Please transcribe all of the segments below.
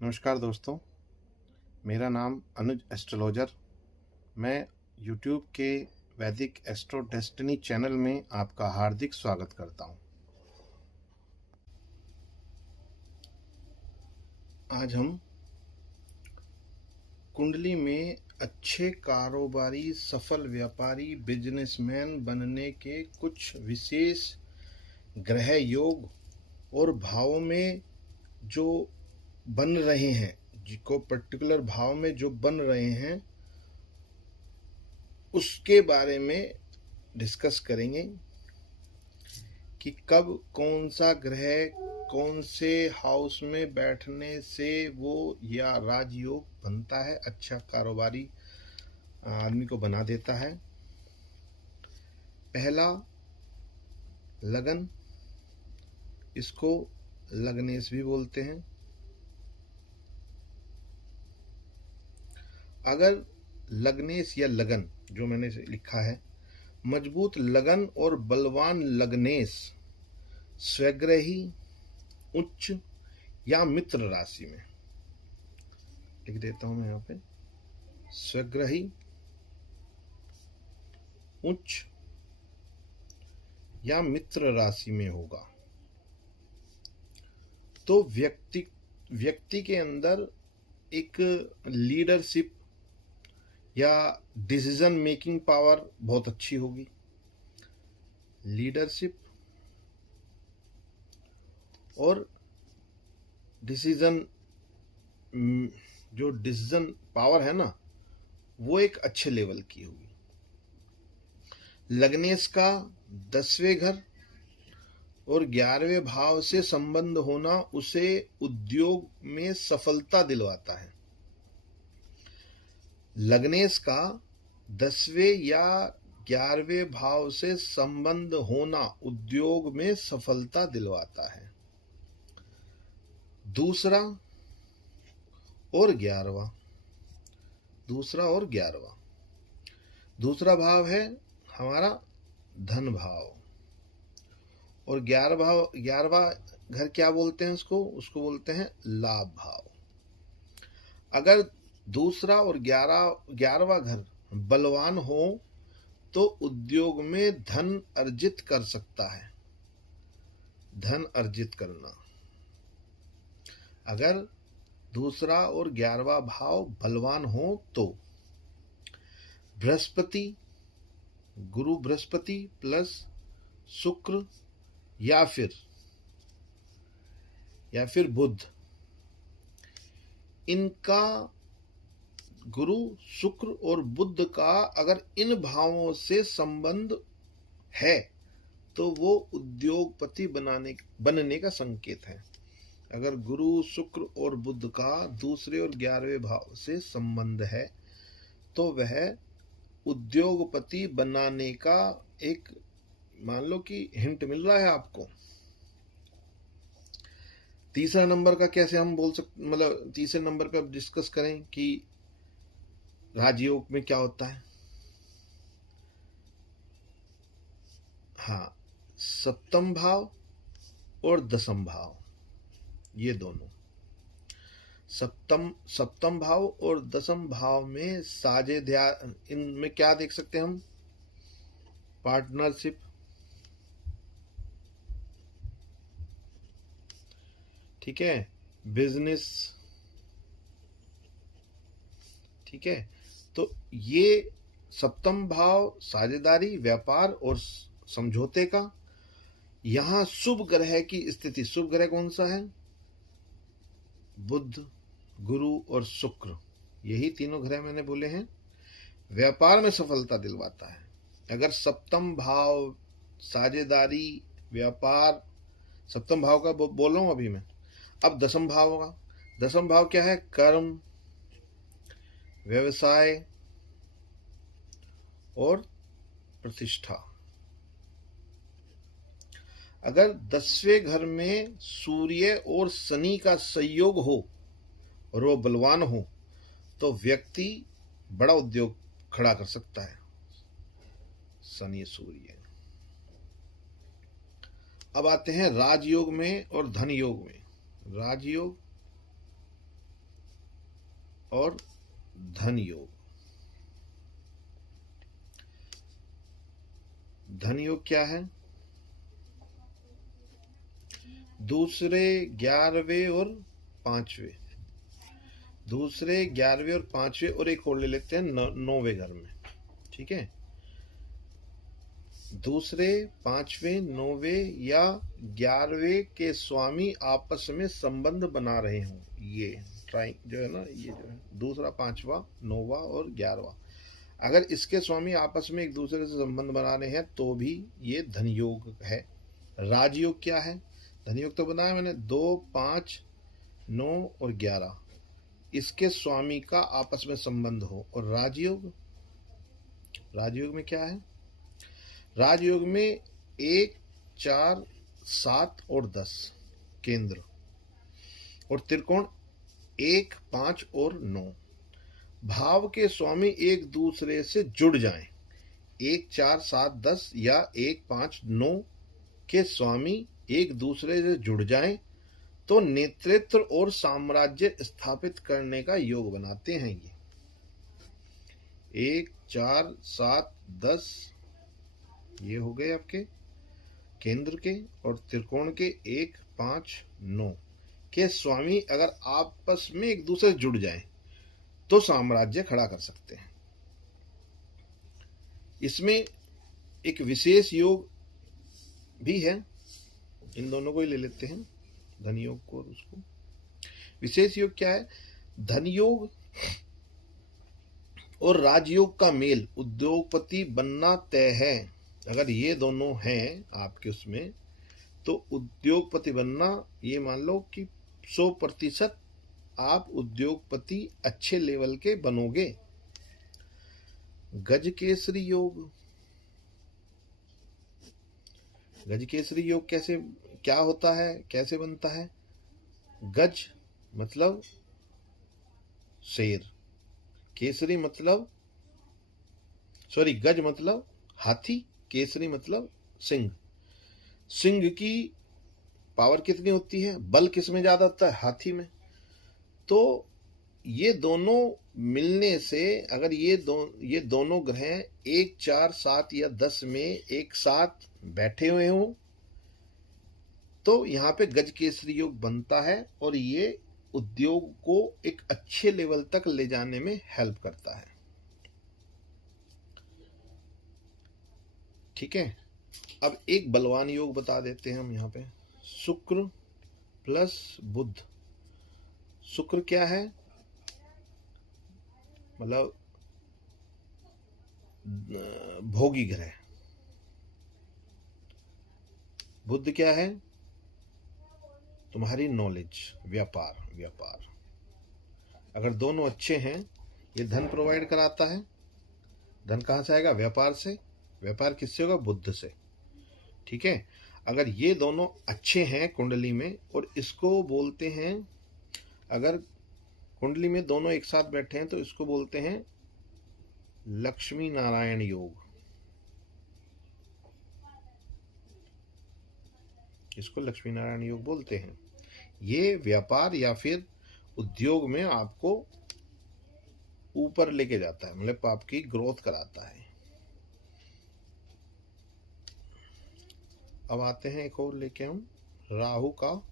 नमस्कार दोस्तों, मेरा नाम अनुज एस्ट्रोलॉजर। मैं यूट्यूब के वैदिक एस्ट्रो डेस्टिनी चैनल में आपका हार्दिक स्वागत करता हूं। आज हम कुंडली में अच्छे कारोबारी, सफल व्यापारी, बिजनेसमैन बनने के कुछ विशेष ग्रह योग और भावों में जो बन रहे हैं, जिनको पर्टिकुलर भाव में जो बन रहे हैं उसके बारे में डिस्कस करेंगे कि कब कौन सा ग्रह कौन से हाउस में बैठने से वो या राजयोग बनता है, अच्छा कारोबारी आदमी को बना देता है। पहला लगन, इसको लग्नेश भी बोलते हैं। अगर लग्नेश या लगन जो मैंने लिखा है, मजबूत लगन और बलवान लग्नेश स्वग्रही, उच्च या मित्र राशि में, लिख देता हूं मैं यहां पे, स्वग्रही, उच्च या मित्र राशि में होगा तो व्यक्ति के अंदर एक लीडरशिप या डिसीजन मेकिंग पावर बहुत अच्छी होगी। लीडरशिप और डिसीजन, जो डिसीजन पावर है ना, वो एक अच्छे लेवल की होगी। लग्नेश का 10वें घर और 11वें भाव से संबंध होना उसे उद्योग में सफलता दिलवाता है। लग्नेश का 10वें या 11वें भाव से संबंध होना उद्योग में सफलता दिलवाता है। दूसरा और 11वां, दूसरा भाव है हमारा धन भाव, और 11वां घर क्या बोलते हैं उसको बोलते हैं लाभ भाव। अगर दूसरा और 11वां घर बलवान हो तो उद्योग में धन अर्जित कर सकता है। धन अर्जित करना, अगर दूसरा और 11वां भाव बलवान हो तो बृहस्पति, गुरु बृहस्पति प्लस शुक्र या फिर बुध, इनका गुरु शुक्र और बुध का अगर इन भावों से संबंध है तो वो उद्योगपति बनने का संकेत है। अगर गुरु शुक्र और बुध का दूसरे और 11वें भाव से संबंध है तो वह उद्योगपति बनाने का एक, मान लो कि हिंट मिल रहा है आपको। तीसरा नंबर का कैसे हम बोल सकते, मतलब तीसरे नंबर पे अब डिस्कस करें कि राजयोग में क्या होता है। हाँ, सप्तम भाव और दसम भाव, ये दोनों, सप्तम भाव और दसम भाव में साझेदार, इनमें क्या देख सकते हैं हम, पार्टनरशिप, ठीक है, बिजनेस, ठीक है। तो ये सप्तम भाव साझेदारी, व्यापार और समझौते का। यहां शुभ ग्रह की स्थिति, शुभ ग्रह कौन सा है, बुध, गुरु और शुक्र, यही तीनों ग्रह मैंने बोले हैं, व्यापार में सफलता दिलवाता है। अगर सप्तम भाव साझेदारी, व्यापार, सप्तम भाव का बोल रहा हूं अभी मैं। अब दसम भाव होगा। दसम भाव क्या है, कर्म, व्यवसाय और प्रतिष्ठा। अगर 10वें घर में सूर्य और शनि का संयोग हो और वो बलवान हो तो व्यक्ति बड़ा उद्योग खड़ा कर सकता है। शनि सूर्य। अब आते हैं राजयोग में और धन योग में। राजयोग और धन योग। धन योग क्या है? दूसरे 11वें और 5वें, दूसरे 11वें और 5वें और एक और ले लेते हैं 9वें घर में। ठीक है, दूसरे 5वें 9वें या 11वें के स्वामी आपस में संबंध बना रहे हों, ये ट्राइंग जो है ना, ये जो है दूसरा 5वां 9वां और 11वां, अगर इसके स्वामी आपस में एक दूसरे से संबंध बना रहे हैं तो भी ये धन योग है। राजयोग क्या है? धन योग तो बनाया मैंने, 2 5 9 और 11, इसके स्वामी का आपस में संबंध हो। और राजयोग, राजयोग में क्या है? राजयोग में 1 4 7 और 10 केंद्र, और त्रिकोण 1 5 और 9। भाव के स्वामी एक दूसरे से जुड़ जाएं, 1 4 7 10 या 1 5 9 के स्वामी एक दूसरे से जुड़ जाएं तो नेतृत्व और साम्राज्य स्थापित करने का योग बनाते हैं। ये 1 4 7 10 ये हो गए आपके केंद्र के, और त्रिकोण के 1 5 9 के स्वामी अगर आपस में एक दूसरे से जुड़ जाएं तो साम्राज्य खड़ा कर सकते हैं। इसमें एक विशेष योग भी है, इन दोनों को ही ले लेते हैं, धन योग को और उसको। विशेष योग क्या है? धन योग और राजयोग का मेल उद्योगपति बनना तय है। अगर ये दोनों हैं आपके उसमें तो उद्योगपति बनना, ये मान लो कि 100% आप उद्योगपति अच्छे लेवल के बनोगे। गजकेसरी योग, गजकेसरी योग कैसे, क्या होता है, कैसे बनता है? गज मतलब शेर, केसरी मतलब गज मतलब हाथी, केसरी मतलब सिंह। सिंह की पावर कितनी होती है, बल किस में ज्यादा होता है? हाथी में। तो ये दोनों मिलने से अगर ये दोनों ग्रह 1 4 7 या 10 में एक साथ बैठे हुए हों तो यहाँ पे गजकेसरी योग बनता है, और ये उद्योग को एक अच्छे लेवल तक ले जाने में हेल्प करता है। ठीक है, अब एक बलवान योग बता देते हैं हम यहाँ पे, शुक्र प्लस बुध। शुक्र क्या है? मतलब भोगी ग्रह। बुध क्या है? तुम्हारी नॉलेज, व्यापार। अगर दोनों अच्छे हैं, ये धन प्रोवाइड कराता है। धन कहाँ से आएगा? व्यापार से। व्यापार किससे होगा? बुध से। ठीक है, अगर ये दोनों अच्छे हैं कुंडली में, और इसको बोलते हैं, अगर कुंडली में दोनों एक साथ बैठे हैं तो इसको बोलते हैं लक्ष्मी नारायण योग। इसको लक्ष्मी नारायण योग बोलते हैं। ये व्यापार या फिर उद्योग में आपको ऊपर लेके जाता है, मतलब आपकी ग्रोथ कराता है। अब आते हैं एक और लेके हम, राहु का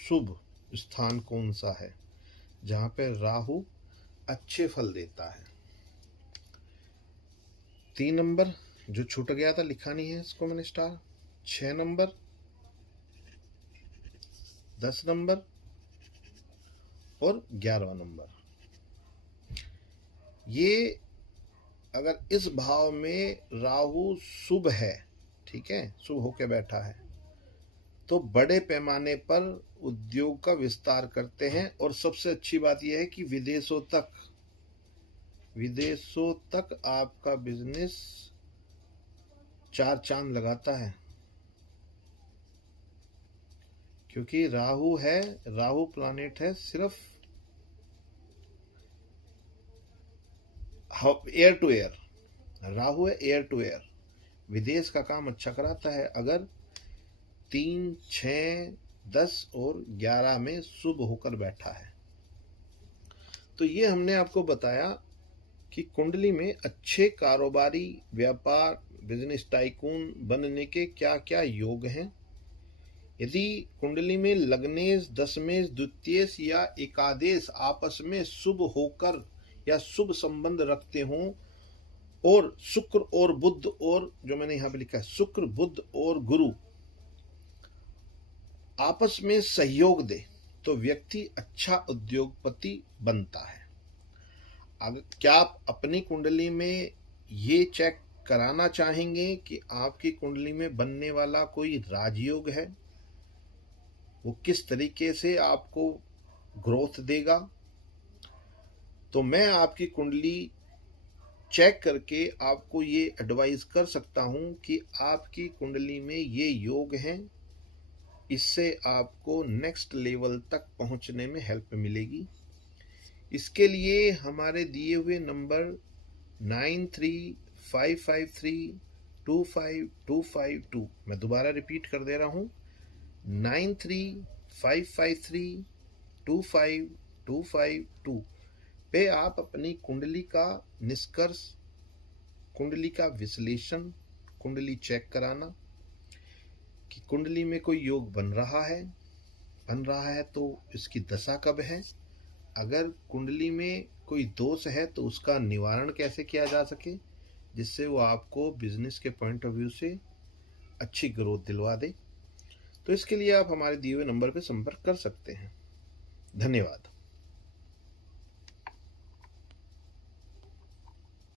शुभ स्थान कौन सा है जहां पे राहु अच्छे फल देता है? 3 नंबर जो छूट गया था, लिखा नहीं है इसको मैंने स्टार। 6 नंबर, 10 नंबर और 11वां नंबर। ये अगर इस भाव में राहु शुभ है, ठीक है, शुभ होके बैठा है, तो बड़े पैमाने पर उद्योग का विस्तार करते हैं। और सबसे अच्छी बात यह है कि विदेशों तक आपका बिजनेस 4 चांद लगाता है, क्योंकि राहु प्लैनेट है सिर्फ एयर टू एयर। राहु है एयर टू एयर, विदेश का काम अच्छा कराता है। अगर 3 6 10 और 11 में शुभ होकर बैठा है। तो ये हमने आपको बताया कि कुंडली में अच्छे कारोबारी, व्यापार, बिजनेस टाइकून बनने के क्या क्या योग हैं। यदि कुंडली में लग्नेश, दशमेश, द्वितीयेश या एकादेश आपस में शुभ होकर या शुभ संबंध रखते हों और शुक्र और बुध, और जो मैंने यहां पे लिखा है शुक्र, बुध और गुरु आपस में सहयोग दे, तो व्यक्ति अच्छा उद्योगपति बनता है। क्या आप अपनी कुंडली में ये चेक कराना चाहेंगे कि आपकी कुंडली में बनने वाला कोई राजयोग है, वो किस तरीके से आपको ग्रोथ देगा? तो मैं आपकी कुंडली चेक करके आपको ये एडवाइस कर सकता हूं कि आपकी कुंडली में ये योग हैं, इससे आपको नेक्स्ट लेवल तक पहुंचने में हेल्प मिलेगी। इसके लिए हमारे दिए हुए नंबर 9355325252, मैं दोबारा रिपीट कर दे रहा हूं, 9355325252 पे आप अपनी कुंडली का निष्कर्ष, कुंडली का विश्लेषण, कुंडली चेक कराना कि कुंडली में कोई योग बन रहा है तो इसकी दशा कब है, अगर कुंडली में कोई दोष है तो उसका निवारण कैसे किया जा सके, जिससे वो आपको बिजनेस के पॉइंट ऑफ व्यू से अच्छी ग्रोथ दिलवा दे। तो इसके लिए आप हमारे दिए हुए नंबर पर संपर्क कर सकते हैं। धन्यवाद।